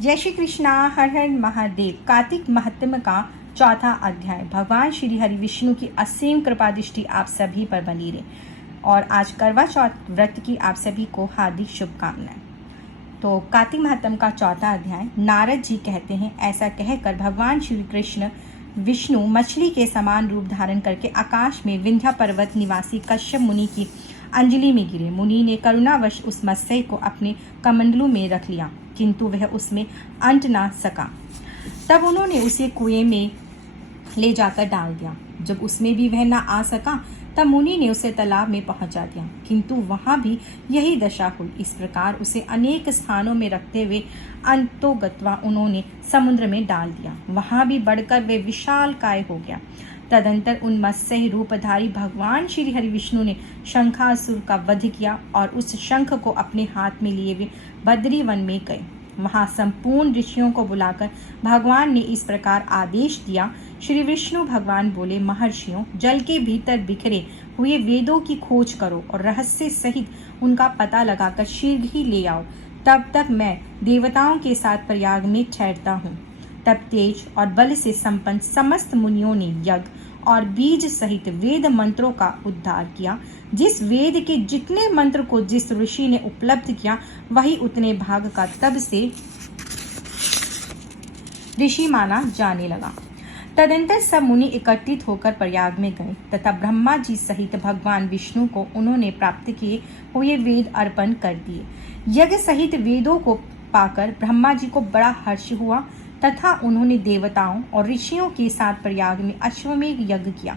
जय श्री कृष्णा। हर हर महादेव। कार्तिक महात्म्य का चौथा अध्याय। भगवान श्री हरि विष्णु की असीम कृपा दृष्टि आप सभी पर बनी रहे। और आज करवा चौथ व्रत की आप सभी को हार्दिक शुभकामनाएं। तो कार्तिक महात्म्य का चौथा अध्याय। नारद जी कहते हैं, ऐसा कहकर भगवान श्री कृष्ण विष्णु मछली के समान रूप धारण करके आकाश में विंध्या पर्वत निवासी कश्यप मुनि की अंजलि में गिरे। मुनि ने करुणावश उस मत्स्य को अपने कमंडलू में रख लिया, किंतु वह उसमें अंट ना सका। तब उन्होंने उसे कुएं में ले जाकर डाल दिया। जब उसमें भी वह ना आ सका, तब मुनि ने उसे तालाब में पहुंचा दिया, किंतु वहां भी यही दशा हुई। इस प्रकार उसे अनेक स्थानों में रखते हुए अंतोगत्वा उन्होंने समुद्र में डाल दिया। वहां भी बढ़कर वे विशाल काय हो गया। तदंतर उन मत्स्य रूपधारी भगवान श्री हरि विष्णु ने शंखासुर का वध किया और उस शंख को अपने हाथ में लिए वे बद्री वन में गए। वहां संपूर्ण ऋषियों को बुलाकर भगवान ने इस प्रकार आदेश दिया। श्री विष्णु भगवान बोले, महर्षियों, जल के भीतर बिखरे हुए वेदों की खोज करो और रहस्य सहित उनका पता लगाकर शीघ्र ही ले आओ। तब तक मैं देवताओं के साथ प्रयाग में ठहरता हूँ। तब तेज और बल से संपन्न समस्त मुनियों ने यज्ञ और बीज सहित वेद मंत्रों का उद्धार किया। जिस वेद के जितने मंत्र को जिस ऋषि ने उपलब्ध किया, वही उतने भाग का तब से ऋषि माना जाने लगा। तदंतर सब मुनि एकत्रित होकर प्रयाग में गए तथा ब्रह्मा जी सहित भगवान विष्णु को उन्होंने प्राप्त किए हुए वेद अर्पण कर दिए। यज्ञ सहित वेदों को पाकर ब्रह्मा जी को बड़ा हर्ष हुआ तथा उन्होंने देवताओं और ऋषियों के साथ प्रयाग में अश्वमेध यज्ञ किया।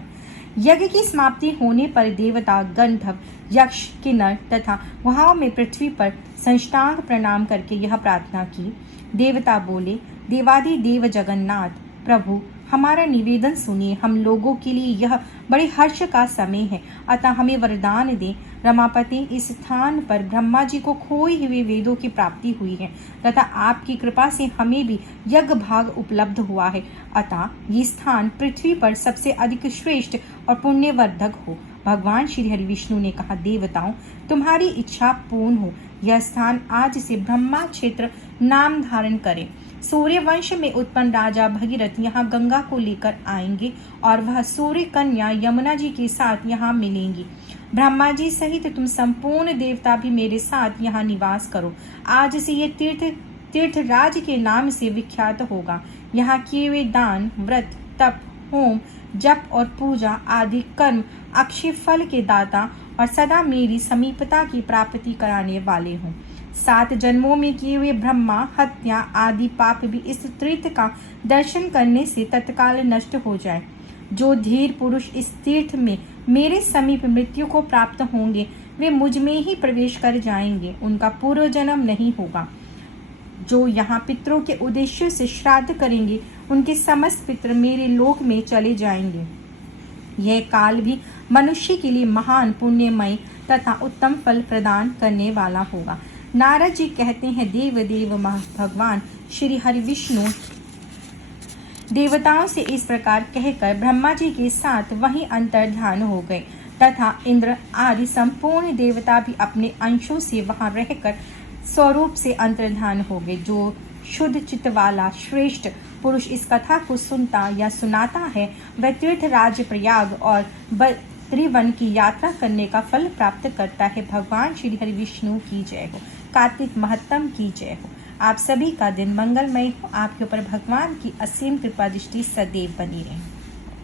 यज्ञ की समाप्ति होने पर देवता, गंधर्व, यक्ष, किन्नर तथा गुहाओं में पृथ्वी पर साष्टांग प्रणाम करके यह प्रार्थना की। देवता बोले, देवाधिदेव जगन्नाथ प्रभु, हमारा निवेदन सुनिए। हम लोगों के लिए यह बड़े हर्ष का समय है, अतः हमें वरदान दें। रमापति, इस स्थान पर ब्रह्मा जी को खोए हुए वेदों की प्राप्ति हुई है तथा आपकी कृपा से हमें भी यज्ञ भाग उपलब्ध हुआ है, अतः ये स्थान पृथ्वी पर सबसे अधिक श्रेष्ठ और पुण्यवर्धक हो। भगवान श्री हरि विष्णु ने कहा, देवताओं, तुम्हारी इच्छा पूर्ण हो। यह स्थान आज से ब्रह्मा क्षेत्र नाम धारण करे। सूर्य वंश में उत्पन्न राजा भगीरथ यहाँ गंगा को लेकर आएंगे और वह सूर्य कन्या यमुना जी के साथ यहाँ मिलेंगी। ब्रह्मा जी सहित तुम संपूर्ण देवता भी मेरे साथ यहाँ निवास करो। आज से ये तीर्थ राज के नाम से विख्यात होगा। यहाँ किए हुए दान, व्रत, तप, होम, जप और पूजा आदि कर्म अक्षय फल के दाता और सदा मेरी समीपता की प्राप्ति कराने वाले हों। 7 जन्मों में किए हुए ब्रह्मा हत्या आदि पाप भी इस तीर्थ का दर्शन करने से तत्काल नष्ट हो जाए। जो धीर पुरुष इस तीर्थ में मेरे समीप मृत्यु को प्राप्त होंगे, वे मुझ में ही प्रवेश कर जाएंगे, उनका पूर्व जन्म नहीं होगा। जो यहाँ पितरों के उद्देश्य से श्राद्ध करेंगे, उनके समस्त पितर मेरे लोक में चले जाएंगे। यह काल भी मनुष्य के लिए महान पुण्यमय तथा उत्तम फल प्रदान करने वाला होगा। नारद जी कहते हैं, देव भगवान श्री हरि विष्णु देवताओं से इस प्रकार कहकर ब्रह्मा जी के साथ वहीं अंतर्ध्यान हो गए तथा इंद्र आदि संपूर्ण देवता भी अपने अंशों से वहां रहकर स्वरूप से अंतर्ध्यान हो गए। जो शुद्ध चित्त वाला श्रेष्ठ पुरुष इस कथा को सुनता या सुनाता है, वह तीर्थ राज प्रयाग और बद्रीवन की यात्रा करने का फल प्राप्त करता है। भगवान श्री हरि विष्णु की जय हो। कार्तिक महात्म्य की जय हो। आप सभी का दिन मंगलमय हो। आपके ऊपर भगवान की असीम कृपा दृष्टि सदैव बनी रहे।